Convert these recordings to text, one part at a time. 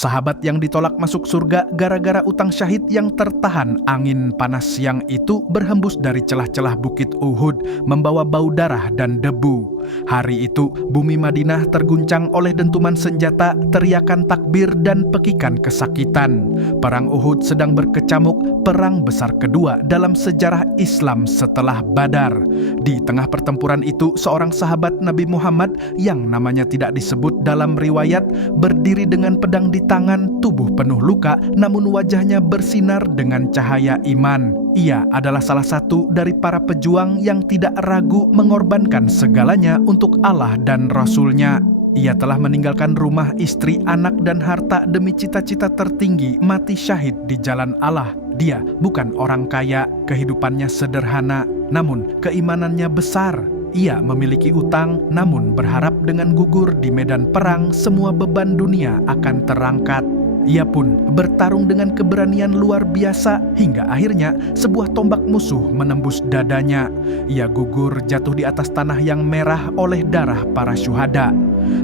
Sahabat yang ditolak masuk surga gara-gara utang syahid yang tertahan angin panas siang itu berhembus dari celah-celah bukit Uhud membawa bau darah dan debu. Hari itu bumi Madinah terguncang oleh dentuman senjata, teriakan takbir dan pekikan kesakitan. Perang Uhud sedang berkecamuk, perang besar kedua dalam sejarah Islam setelah Badar. Di tengah pertempuran itu, seorang sahabat Nabi Muhammad yang namanya tidak disebut dalam riwayat berdiri dengan pedang di tangan, tubuh penuh luka, namun wajahnya bersinar dengan cahaya iman. Ia adalah salah satu dari para pejuang yang tidak ragu mengorbankan segalanya untuk Allah dan Rasul-Nya. Ia telah meninggalkan rumah, istri, anak, dan harta demi cita-cita tertinggi, mati syahid di jalan Allah. Dia bukan orang kaya, kehidupannya sederhana, namun keimanannya besar. Ia memiliki utang, namun berharap dengan gugur di medan perang, semua beban dunia akan terangkat. Ia pun bertarung dengan keberanian luar biasa hingga akhirnya sebuah tombak musuh menembus dadanya. Ia gugur jatuh di atas tanah yang merah oleh darah para syuhada.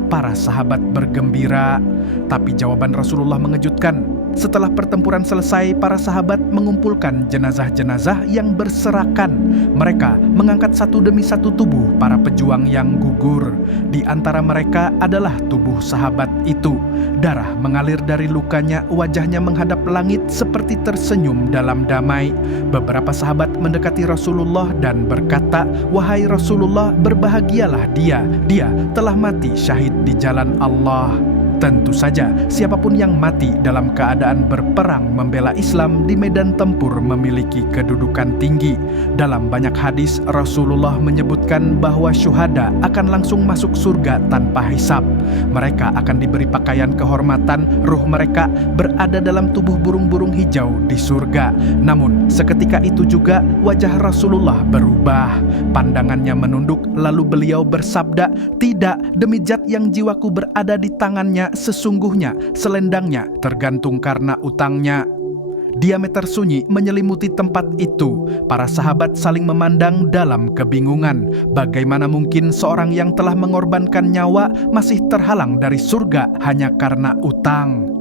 Para sahabat bergembira, tapi jawaban Rasulullah mengejutkan. Setelah pertempuran selesai, para sahabat mengumpulkan jenazah-jenazah yang berserakan. Mereka mengangkat satu demi satu tubuh para pejuang yang gugur. Di antara mereka adalah tubuh sahabat itu. Darah mengalir dari lukanya, wajahnya menghadap langit seperti tersenyum dalam damai. Beberapa sahabat mendekati Rasulullah dan berkata, "Wahai Rasulullah, berbahagialah dia. Dia telah mati syahid di jalan Allah." Tentu saja, siapapun yang mati dalam keadaan berperang membela Islam di medan tempur memiliki kedudukan tinggi. Dalam banyak hadis, Rasulullah menyebutkan bahwa syuhada akan langsung masuk surga tanpa hisab. Mereka akan diberi pakaian kehormatan, ruh mereka berada dalam tubuh burung-burung hijau di surga. Namun, seketika itu juga wajah Rasulullah berubah. Pandangannya menunduk, lalu beliau bersabda, "Tidak, demi zat yang jiwaku berada di tangannya, sesungguhnya selendangnya tergantung karena utangnya." Diameter sunyi menyelimuti tempat itu. Para sahabat saling memandang dalam kebingungan. Bagaimana mungkin seorang yang telah mengorbankan nyawa masih terhalang dari surga hanya karena utang?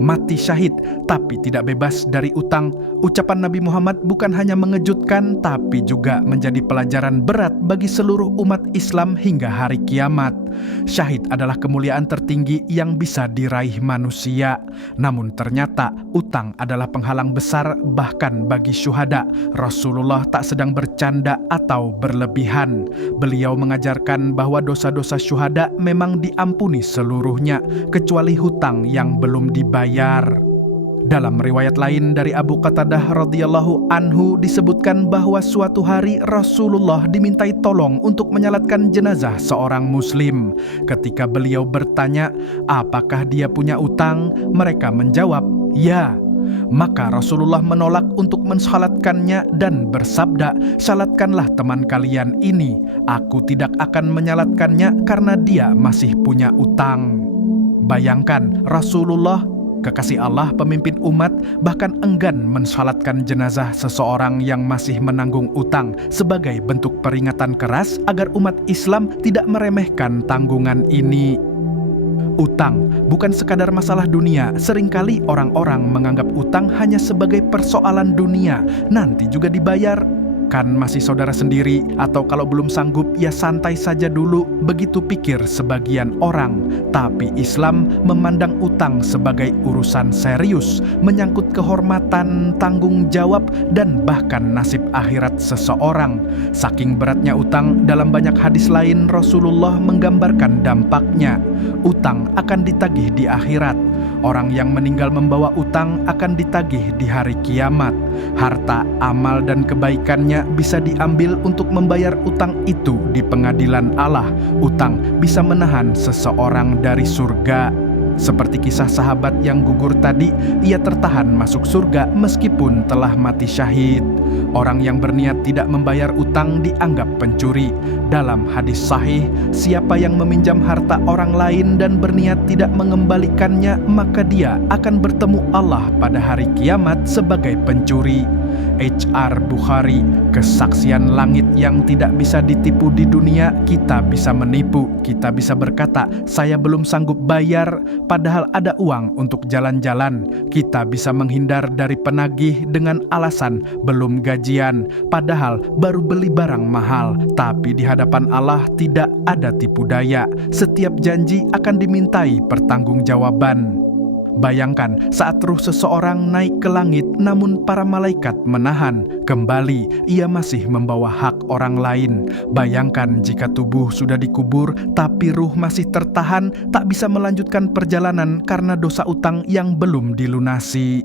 Mati syahid tapi tidak bebas dari utang. Ucapan Nabi Muhammad bukan hanya mengejutkan tapi juga menjadi pelajaran berat bagi seluruh umat Islam hingga hari kiamat. Syahid adalah kemuliaan tertinggi yang bisa diraih manusia. Namun ternyata utang adalah penghalang besar bahkan bagi syuhada. Rasulullah tak sedang bercanda atau berlebihan. Beliau mengajarkan bahwa dosa-dosa syuhada memang diampuni seluruhnya kecuali hutang yang belum dibayar. Dalam riwayat lain dari Abu Qatadah radhiyallahu anhu disebutkan bahwa suatu hari Rasulullah dimintai tolong untuk menyalatkan jenazah seorang muslim. Ketika beliau bertanya, apakah dia punya utang? Mereka menjawab, ya. Maka Rasulullah menolak untuk mensalatkannya dan bersabda, "Salatkanlah teman kalian ini. Aku tidak akan menyalatkannya karena dia masih punya utang." Bayangkan, Rasulullah, kekasih Allah, pemimpin umat, bahkan enggan mensalatkan jenazah seseorang yang masih menanggung utang sebagai bentuk peringatan keras agar umat Islam tidak meremehkan tanggungan ini. Utang bukan sekadar masalah dunia. Seringkali orang-orang menganggap utang hanya sebagai persoalan dunia, nanti juga dibayar. Kan masih saudara sendiri, atau kalau belum sanggup ya santai saja dulu, begitu pikir sebagian orang. Tapi Islam memandang utang sebagai urusan serius, menyangkut kehormatan, tanggung jawab, dan bahkan nasib akhirat seseorang. Saking beratnya utang, dalam banyak hadis lain Rasulullah menggambarkan dampaknya. Utang akan ditagih di akhirat. Orang yang meninggal membawa utang akan ditagih di hari kiamat. Harta, amal, dan kebaikannya bisa diambil untuk membayar utang itu di pengadilan Allah. Utang bisa menahan seseorang dari surga. Seperti kisah sahabat yang gugur tadi, ia tertahan masuk surga meskipun telah mati syahid. Orang yang berniat tidak membayar utang dianggap pencuri. Dalam hadis sahih, siapa yang meminjam harta orang lain dan berniat tidak mengembalikannya, maka dia akan bertemu Allah pada hari kiamat sebagai pencuri. H.R. Bukhari, kesaksian langit yang tidak bisa ditipu di dunia, kita bisa menipu. Kita bisa berkata, saya belum sanggup bayar, padahal ada uang untuk jalan-jalan. Kita bisa menghindar dari penagih dengan alasan belum gajian, padahal baru beli barang mahal. Tapi di hadapan Allah tidak ada tipu daya. Setiap janji akan dimintai pertanggungjawaban. Bayangkan saat ruh seseorang naik ke langit, namun para malaikat menahan. Kembali, ia masih membawa hak orang lain. Bayangkan jika tubuh sudah dikubur, tapi ruh masih tertahan, tak bisa melanjutkan perjalanan karena dosa utang yang belum dilunasi.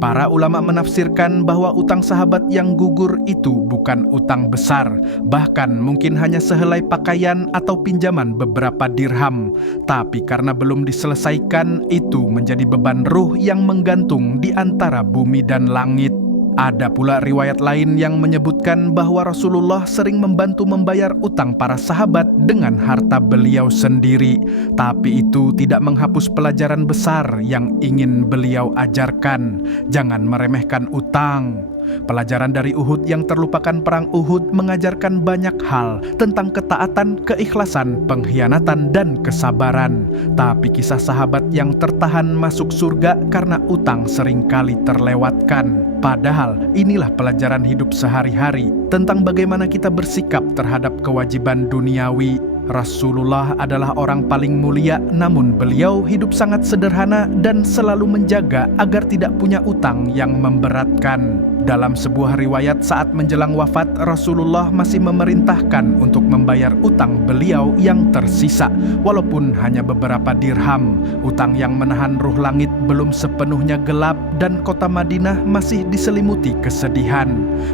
Para ulama menafsirkan bahwa utang sahabat yang gugur itu bukan utang besar, bahkan mungkin hanya sehelai pakaian atau pinjaman beberapa dirham. Tapi karena belum diselesaikan, itu menjadi beban ruh yang menggantung di antara bumi dan langit. Ada pula riwayat lain yang menyebutkan bahwa Rasulullah sering membantu membayar utang para sahabat dengan harta beliau sendiri. Tapi itu tidak menghapus pelajaran besar yang ingin beliau ajarkan. Jangan meremehkan utang. Pelajaran dari Uhud yang terlupakan perang Uhud mengajarkan banyak hal tentang ketaatan, keikhlasan, pengkhianatan, dan kesabaran. Tapi kisah sahabat yang tertahan masuk surga karena utang seringkali terlewatkan. Padahal inilah pelajaran hidup sehari-hari tentang bagaimana kita bersikap terhadap kewajiban duniawi. Rasulullah adalah orang paling mulia, namun beliau hidup sangat sederhana dan selalu menjaga agar tidak punya utang yang memberatkan. Dalam sebuah riwayat saat menjelang wafat, Rasulullah masih memerintahkan untuk membayar utang beliau yang tersisa, walaupun hanya beberapa dirham. Utang yang menahan ruh langit belum sepenuhnya gelap dan kota Madinah masih diselimuti kesedihan.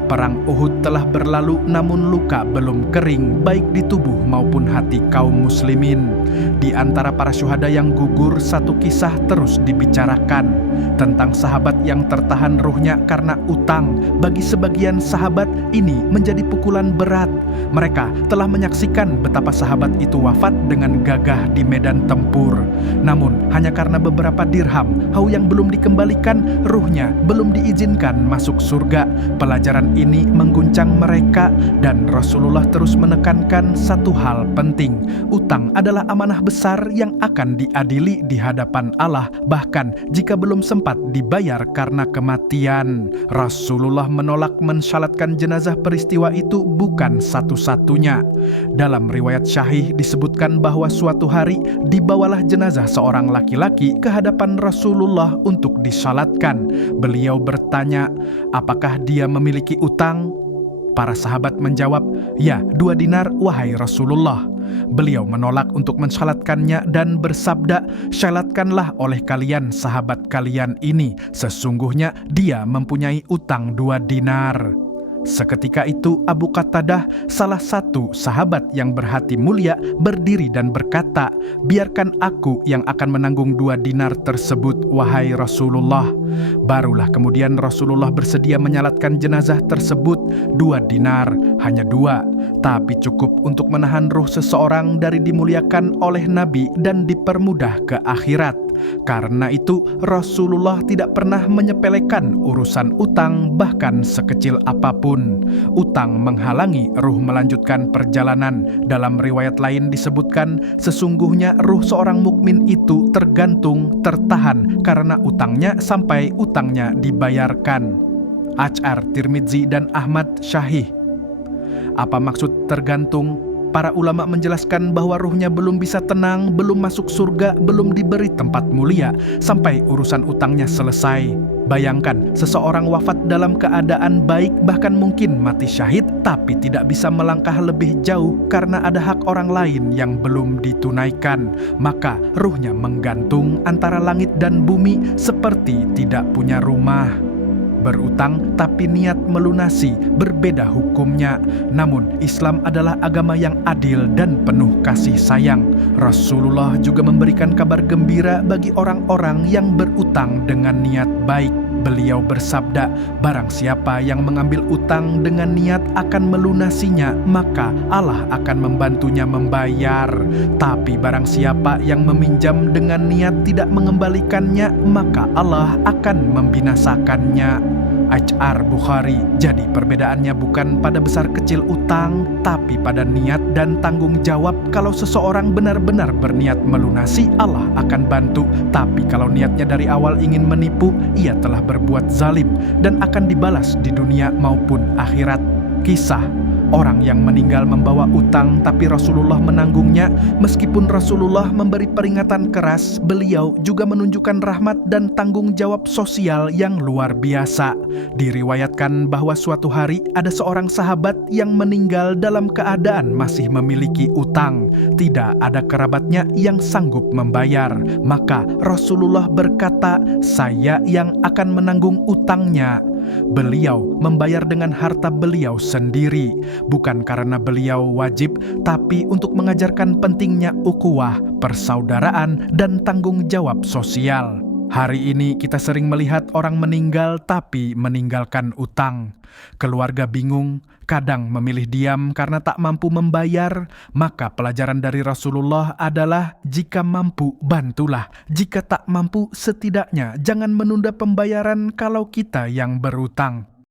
Perang Uhud telah berlalu, namun luka belum kering, baik di tubuh maupun hati kaum muslimin. Di antara para syuhada yang gugur, satu kisah terus dibicarakan tentang sahabat yang tertahan ruhnya karena utang. Bagi sebagian sahabat ini menjadi pukulan berat. Mereka telah menyaksikan betapa sahabat itu wafat dengan gagah di medan tempur. Namun hanya karena beberapa dirham yang belum dikembalikan, ruhnya belum diizinkan masuk surga. Pelajaran ini mengguncang mereka dan Rasulullah terus menekankan satu hal penting. Utang adalah amanah besar yang akan diadili di hadapan Allah, bahkan jika belum sempat dibayar karena kematian. Rasulullah menolak mensyalatkan jenazah peristiwa itu bukan satu-satunya. Dalam riwayat Syahih disebutkan bahwa suatu hari dibawalah jenazah seorang laki-laki ke hadapan Rasulullah untuk disalatkan. Beliau bertanya, apakah dia memiliki utang? Para sahabat menjawab, ya, 2 dinar wahai Rasulullah. Beliau menolak untuk mensyalatkannya dan bersabda, syalatkanlah oleh kalian sahabat kalian ini, sesungguhnya dia mempunyai utang 2 dinar. Seketika itu Abu Qatadah, salah satu sahabat yang berhati mulia, berdiri dan berkata, biarkan aku yang akan menanggung 2 dinar tersebut, wahai Rasulullah. Barulah kemudian Rasulullah bersedia menyalatkan jenazah tersebut. 2 dinar, hanya 2, tapi cukup untuk menahan ruh seseorang dari dimuliakan oleh Nabi dan dipermudah ke akhirat. Karena itu Rasulullah tidak pernah menyepelekan urusan utang, bahkan sekecil apapun. Utang menghalangi ruh melanjutkan perjalanan. Dalam riwayat lain disebutkan, sesungguhnya ruh seorang mukmin itu tergantung, tertahan karena utangnya sampai utangnya dibayarkan. H.R. Tirmidzi dan Ahmad Syahih. Apa maksud tergantung? Para ulama menjelaskan bahwa ruhnya belum bisa tenang, belum masuk surga, belum diberi tempat mulia sampai urusan utangnya selesai. Bayangkan, seseorang wafat dalam keadaan baik, bahkan mungkin mati syahid, tapi tidak bisa melangkah lebih jauh karena ada hak orang lain yang belum ditunaikan. Maka ruhnya menggantung antara langit dan bumi seperti tidak punya rumah. berutang tapi niat melunasi berbeda hukumnya. Namun Islam adalah agama yang adil dan penuh kasih sayang. Rasulullah juga memberikan kabar gembira bagi orang-orang yang berutang dengan niat baik. Beliau bersabda, barang siapa yang mengambil utang dengan niat akan melunasinya, maka Allah akan membantunya membayar. Tapi barang siapa yang meminjam dengan niat tidak mengembalikannya, maka Allah akan membinasakannya. HR Bukhari. Jadi perbedaannya bukan pada besar kecil utang, tapi pada niat dan tanggung jawab. Kalau seseorang benar-benar berniat melunasi, Allah akan bantu. Tapi kalau niatnya dari awal ingin menipu, ia telah berbuat zalim dan akan dibalas di dunia maupun akhirat. Kisah orang yang meninggal membawa utang tapi Rasulullah menanggungnya. Meskipun Rasulullah memberi peringatan keras, beliau juga menunjukkan rahmat dan tanggung jawab sosial yang luar biasa. Diriwayatkan bahwa suatu hari ada seorang sahabat yang meninggal dalam keadaan masih memiliki utang. Tidak ada kerabatnya yang sanggup membayar. Maka Rasulullah berkata, "Saya yang akan menanggung utangnya." Beliau membayar dengan harta beliau sendiri, bukan karena beliau wajib, tapi untuk mengajarkan pentingnya ukhuwah, persaudaraan, dan tanggung jawab sosial. Hari ini kita sering melihat orang meninggal tapi meninggalkan utang. Keluarga bingung, kadang memilih diam karena tak mampu membayar. Maka pelajaran dari Rasulullah adalah jika mampu, bantulah. Jika tak mampu, setidaknya jangan menunda pembayaran kalau kita yang berutang.